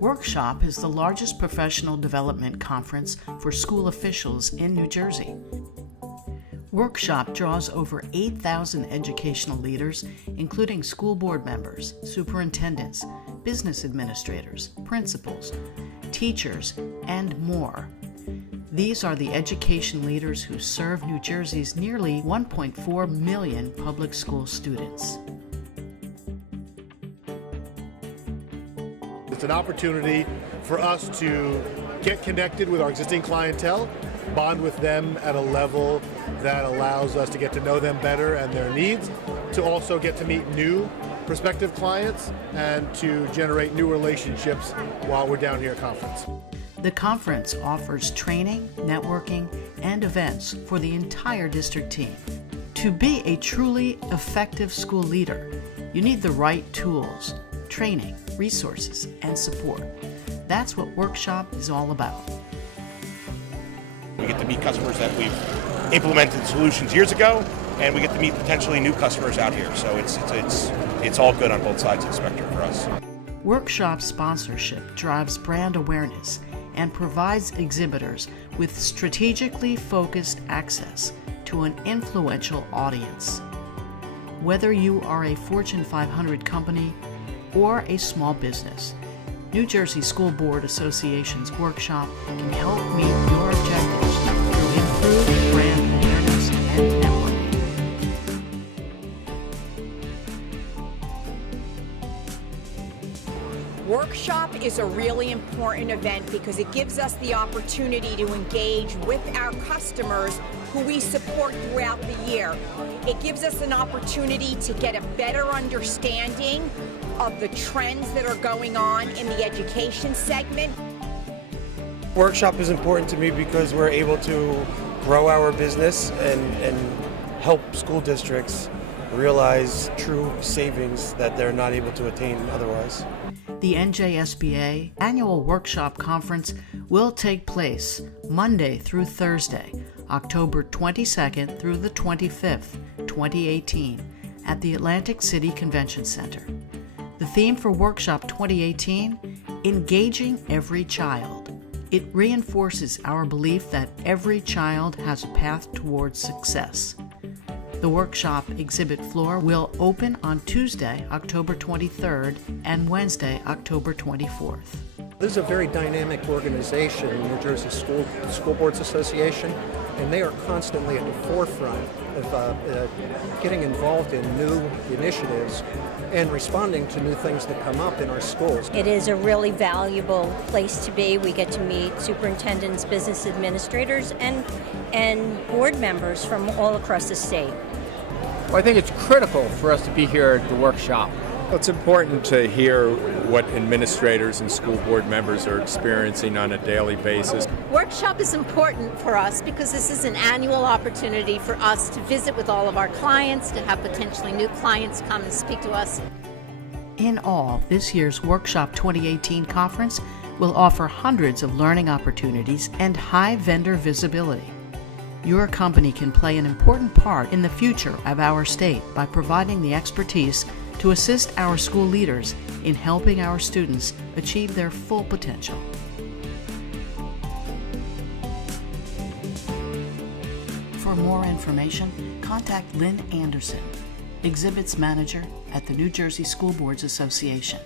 Workshop is the largest professional development conference for school officials in New Jersey. Workshop draws over 8,000 educational leaders, including school board members, superintendents, business administrators, principals, teachers, and more. These are the education leaders who serve New Jersey's nearly 1.4 million public school students. It's an opportunity for us to get connected with our existing clientele, bond with them at a level that allows us to get to know them better and their needs, to also get to meet new prospective clients and to generate new relationships while we're down here at conference. The conference offers training, networking, and events for the entire district team. To be a truly effective school leader, you need the right tools, training, resources, and support. That's what Workshop is all about. We get to meet customers that we've implemented solutions years ago, and we get to meet potentially new customers out here. So it's all good on both sides of the spectrum for us. Workshop sponsorship drives brand awareness and provides exhibitors with strategically focused access to an influential audience. Whether you are a Fortune 500 company or a small business, New Jersey School Board Association's Workshop can help meet your objectives through improved brand awareness and networking. Workshop is a really important event because it gives us the opportunity to engage with our customers who we support throughout the year. It gives us an opportunity to get a better understanding of the trends that are going on in the education segment. Workshop is important to me because we're able to grow our business and help school districts realize true savings that they're not able to attain otherwise. The NJSBA Annual Workshop Conference will take place Monday through Thursday, October 22nd through the 25th, 2018, at the Atlantic City Convention Center. The theme for Workshop 2018, Engaging Every Child. It reinforces our belief that every child has a path towards success. The workshop exhibit floor will open on Tuesday, October 23rd and Wednesday, October 24th. This is a very dynamic organization, New Jersey School Boards Association, and they are constantly at the forefront of getting involved in new initiatives and responding to new things that come up in our schools. It is a really valuable place to be. We get to meet superintendents, business administrators, and board members from all across the state. Well, I think it's critical for us to be here at the workshop. It's important to hear what administrators and school board members are experiencing on a daily basis. Workshop is important for us because this is an annual opportunity for us to visit with all of our clients, to have potentially new clients come and speak to us. In all, this year's Workshop 2018 conference will offer hundreds of learning opportunities and high vendor visibility. Your company can play an important part in the future of our state by providing the expertise to assist our school leaders in helping our students achieve their full potential. For more information, contact Lynn Anderson, Exhibits Manager at the New Jersey School Boards Association.